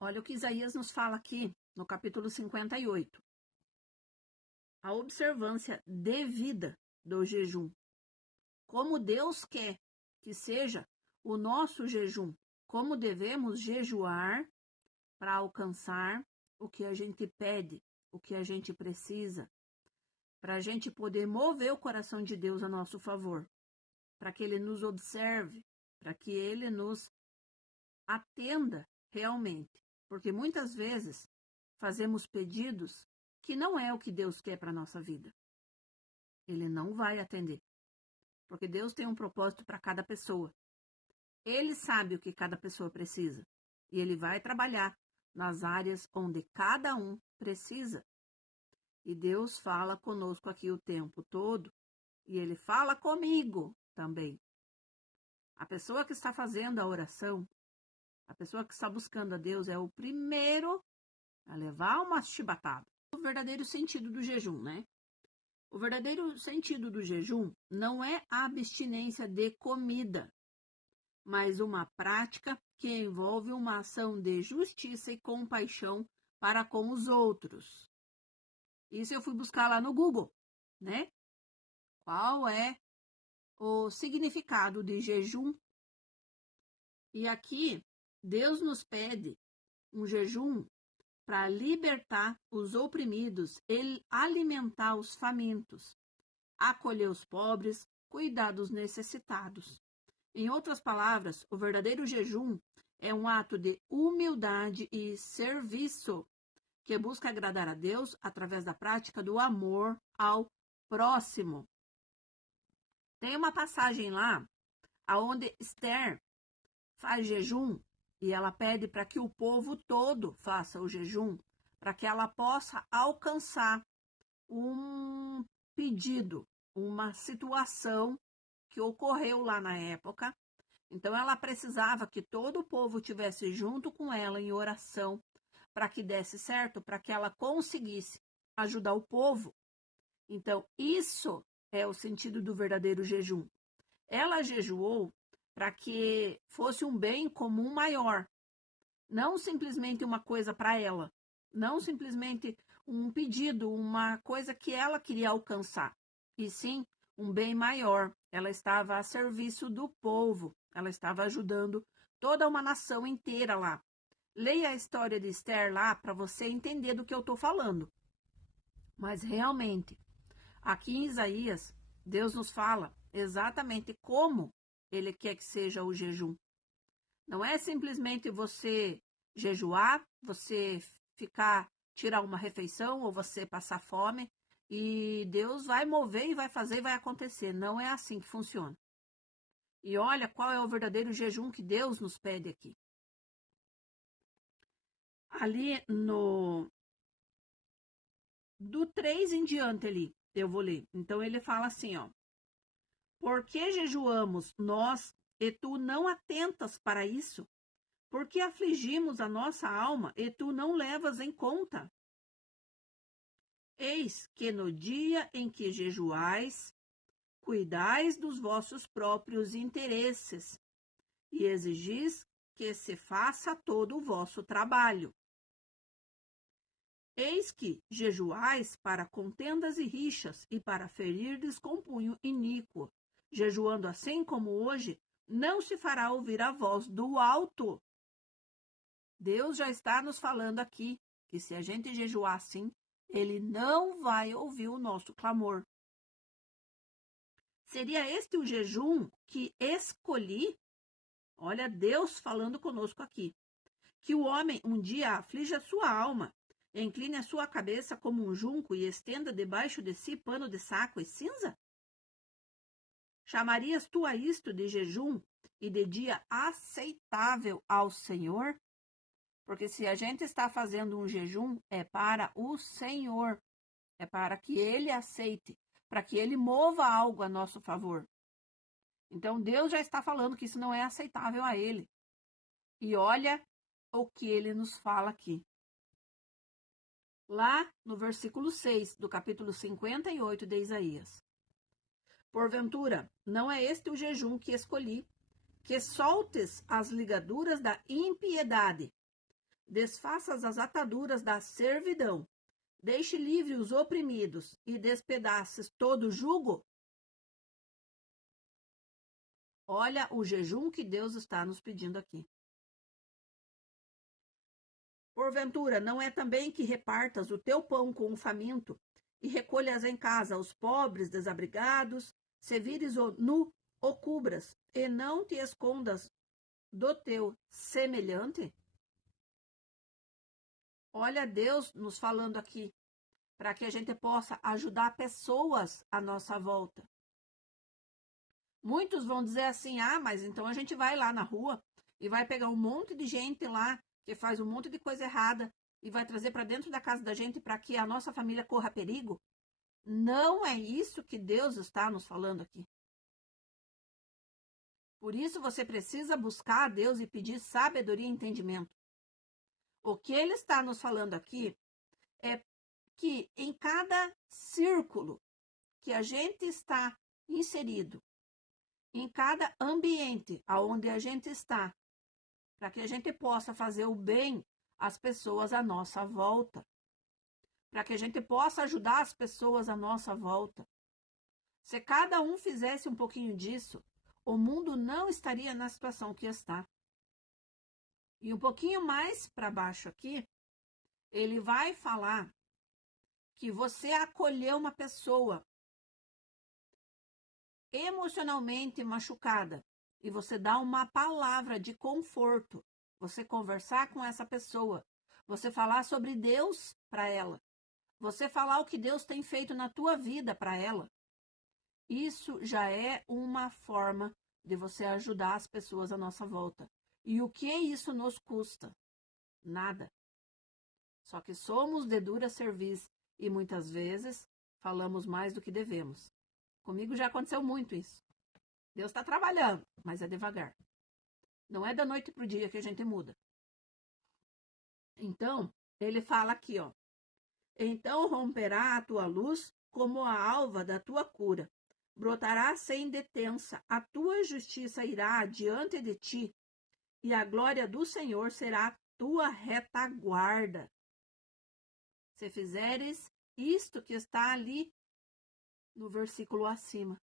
Olha o que Isaías nos fala aqui no capítulo 58. A observância devida do jejum. Como Deus quer que seja o nosso jejum. Como devemos jejuar para alcançar o que a gente pede, o que a gente precisa, para a gente poder mover o coração de Deus a nosso favor, para que Ele nos observe, para que Ele nos atenda realmente. Porque muitas vezes fazemos pedidos que não é o que Deus quer para a nossa vida. Ele não vai atender. Porque Deus tem um propósito para cada pessoa. Ele sabe o que cada pessoa precisa. E Ele vai trabalhar nas áreas onde cada um precisa. E Deus fala conosco aqui o tempo todo. E Ele fala comigo também. A pessoa que está fazendo a oração, a pessoa que está buscando a Deus é o primeiro a levar uma chibatada. O verdadeiro sentido do jejum, né? O verdadeiro sentido do jejum não é a abstinência de comida, mas uma prática que envolve uma ação de justiça e compaixão para com os outros. Isso eu fui buscar lá no Google, né? Qual é o significado de jejum? E aqui, Deus nos pede um jejum para libertar os oprimidos, alimentar os famintos, acolher os pobres, cuidar dos necessitados. Em outras palavras, o verdadeiro jejum é um ato de humildade e serviço que busca agradar a Deus através da prática do amor ao próximo. Tem uma passagem lá onde Esther faz jejum e ela pede para que o povo todo faça o jejum, para que ela possa alcançar um pedido, uma situação que ocorreu lá na época. Então ela precisava que todo o povo estivesse junto com ela em oração para que desse certo, para que ela conseguisse ajudar o povo. Então isso é o sentido do verdadeiro jejum. Ela jejuou para que fosse um bem comum maior, não simplesmente uma coisa para ela, não simplesmente um pedido, uma coisa que ela queria alcançar, e sim um bem maior. Ela estava a serviço do povo, ela estava ajudando toda uma nação inteira lá. Leia a história de Esther lá para você entender do que eu estou falando. Mas realmente, aqui em Isaías, Deus nos fala exatamente como Ele quer que seja o jejum. Não é simplesmente você jejuar, você tirar uma refeição ou você passar fome e Deus vai mover e vai fazer e vai acontecer. Não é assim que funciona. E olha qual é o verdadeiro jejum que Deus nos pede aqui. Ali do 3 em diante ali, eu vou ler. Então ele fala assim, ó. Por que jejuamos nós e tu não atentas para isso? Por que afligimos a nossa alma e tu não levas em conta? Eis que no dia em que jejuais, cuidais dos vossos próprios interesses e exigis que se faça todo o vosso trabalho. Eis que jejuais para contendas e rixas e para ferirdes com punho iníquo. Jejuando assim como hoje, não se fará ouvir a voz do alto. Deus já está nos falando aqui que se a gente jejuar assim, Ele não vai ouvir o nosso clamor. Seria este o jejum que escolhi? Olha, Deus falando conosco aqui. Que o homem um dia aflige a sua alma, incline a sua cabeça como um junco e estenda debaixo de si pano de saco e cinza? Chamarias tu a isto de jejum e de dia aceitável ao Senhor? Porque se a gente está fazendo um jejum, é para o Senhor. É para que Ele aceite, para que Ele mova algo a nosso favor. Então Deus já está falando que isso não é aceitável a Ele. E olha o que Ele nos fala aqui. Lá no versículo 6 do capítulo 58 de Isaías. Porventura, não é este o jejum que escolhi, que soltes as ligaduras da impiedade, desfaça as ataduras da servidão, deixe livre os oprimidos e despedaces todo jugo. Olha o jejum que Deus está nos pedindo aqui. Porventura, não é também que repartas o teu pão com o faminto e recolhas em casa os pobres desabrigados, se vires o nu, o cubras, e não te escondas do teu semelhante? Olha Deus nos falando aqui, para que a gente possa ajudar pessoas à nossa volta. Muitos vão dizer assim, mas então a gente vai lá na rua e vai pegar um monte de gente lá que faz um monte de coisa errada e vai trazer para dentro da casa da gente para que a nossa família corra perigo. Não é isso que Deus está nos falando aqui. Por isso você precisa buscar a Deus e pedir sabedoria e entendimento. O que Ele está nos falando aqui é que em cada círculo que a gente está inserido, em cada ambiente aonde a gente está, para que a gente possa fazer o bem às pessoas à nossa volta, para que a gente possa ajudar as pessoas à nossa volta. Se cada um fizesse um pouquinho disso, o mundo não estaria na situação que está. E um pouquinho mais para baixo aqui, ele vai falar que você acolheu uma pessoa emocionalmente machucada e você dá uma palavra de conforto, você conversar com essa pessoa, você falar sobre Deus para ela, você falar o que Deus tem feito na tua vida para ela. Isso já é uma forma de você ajudar as pessoas à nossa volta. E o que isso nos custa? Nada. Só que somos de dura cerviz e muitas vezes falamos mais do que devemos. Comigo já aconteceu muito isso. Deus está trabalhando, mas é devagar. Não é da noite para o dia que a gente muda. Então, ele fala aqui, ó. Então romperá a tua luz como a alva da tua cura. Brotará sem detença, a tua justiça irá diante de ti, e a glória do Senhor será a tua retaguarda. Se fizeres isto que está ali no versículo acima.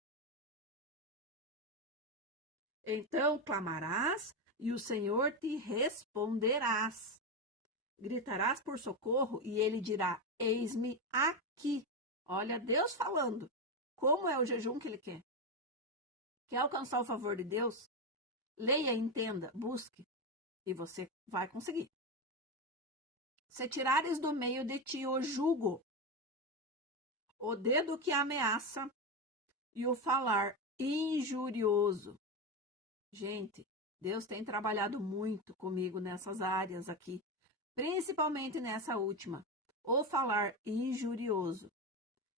Então clamarás e o Senhor te responderás. Gritarás por socorro e ele dirá, eis-me aqui. Olha Deus falando. Como é o jejum que ele quer? Quer alcançar o favor de Deus? Leia, entenda, busque e você vai conseguir. Se tirares do meio de ti o jugo, o dedo que ameaça e o falar injurioso. Gente, Deus tem trabalhado muito comigo nessas áreas aqui, principalmente nessa última, o falar injurioso.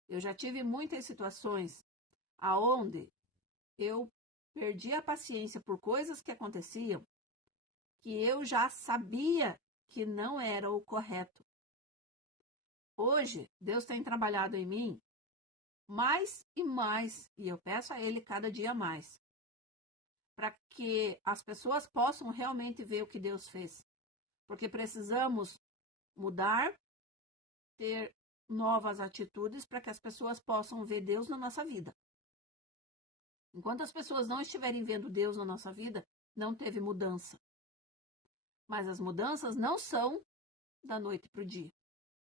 Eu já tive muitas situações aonde eu perdi a paciência por coisas que aconteciam que eu já sabia que não era o correto. Hoje, Deus tem trabalhado em mim mais e mais, e eu peço a Ele cada dia mais, para que as pessoas possam realmente ver o que Deus fez. Porque precisamos mudar, ter novas atitudes para que as pessoas possam ver Deus na nossa vida. Enquanto as pessoas não estiverem vendo Deus na nossa vida, não teve mudança. Mas as mudanças não são da noite para o dia.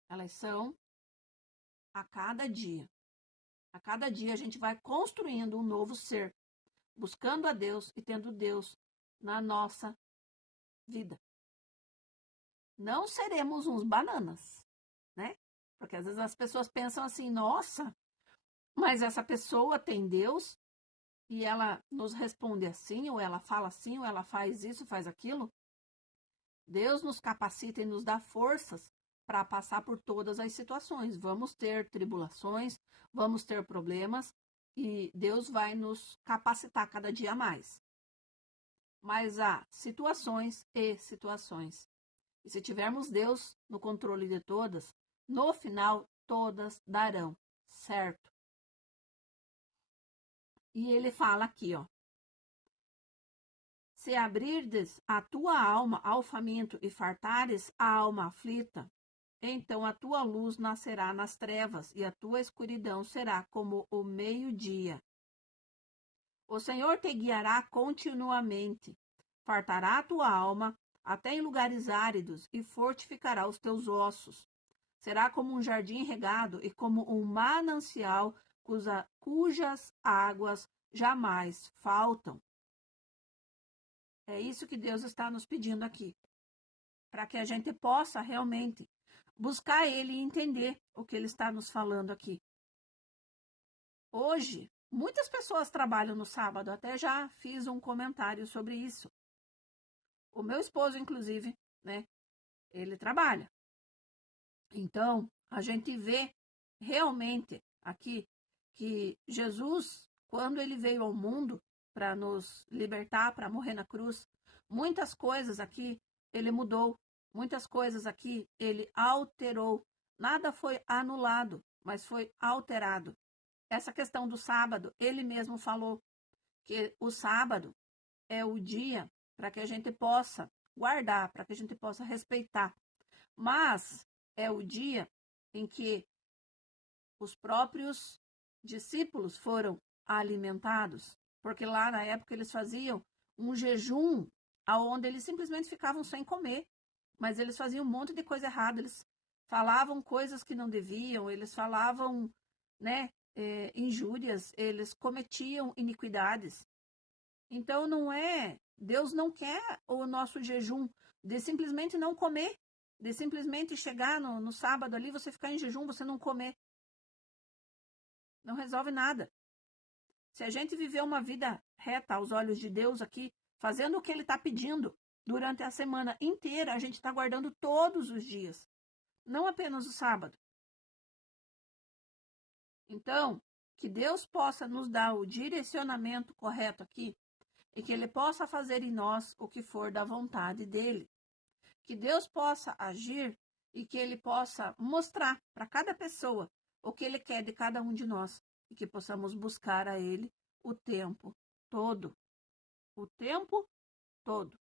Elas são a cada dia. A cada dia a gente vai construindo um novo ser, buscando a Deus e tendo Deus na nossa vida. Não seremos uns bananas, né? Porque às vezes as pessoas pensam assim, nossa, mas essa pessoa tem Deus e ela nos responde assim, ou ela fala assim, ou ela faz isso, faz aquilo. Deus nos capacita e nos dá forças para passar por todas as situações. Vamos ter tribulações, vamos ter problemas e Deus vai nos capacitar cada dia mais. Mas há situações e situações. E se tivermos Deus no controle de todas, no final todas darão certo. E ele fala aqui, ó. Se abrirdes a tua alma ao faminto e fartares a alma aflita, então a tua luz nascerá nas trevas e a tua escuridão será como o meio-dia. O Senhor te guiará continuamente, fartará a tua alma até em lugares áridos e fortificará os teus ossos. Será como um jardim regado e como um manancial cujas águas jamais faltam. É isso que Deus está nos pedindo aqui, para que a gente possa realmente buscar Ele e entender o que Ele está nos falando aqui. Hoje, muitas pessoas trabalham no sábado, até já fiz um comentário sobre isso. O meu esposo, inclusive, né, ele trabalha. Então, a gente vê realmente aqui que Jesus, quando ele veio ao mundo para nos libertar, para morrer na cruz, muitas coisas aqui ele mudou, muitas coisas aqui ele alterou. Nada foi anulado, mas foi alterado. Essa questão do sábado, ele mesmo falou que o sábado é o dia para que a gente possa guardar, para que a gente possa respeitar. Mas é o dia em que os próprios discípulos foram alimentados, porque lá na época eles faziam um jejum aonde eles simplesmente ficavam sem comer, mas eles faziam um monte de coisa errada, eles falavam coisas que não deviam, eles falavam, né, injúrias, eles cometiam iniquidades. Então Deus não quer o nosso jejum de simplesmente não comer, de simplesmente chegar no sábado ali, você ficar em jejum, você não comer. Não resolve nada. Se a gente viver uma vida reta aos olhos de Deus aqui, fazendo o que Ele está pedindo durante a semana inteira, a gente está guardando todos os dias, não apenas o sábado. Então, que Deus possa nos dar o direcionamento correto aqui e que Ele possa fazer em nós o que for da vontade dEle. Que Deus possa agir e que Ele possa mostrar para cada pessoa o que Ele quer de cada um de nós e que possamos buscar a Ele o tempo todo. O tempo todo.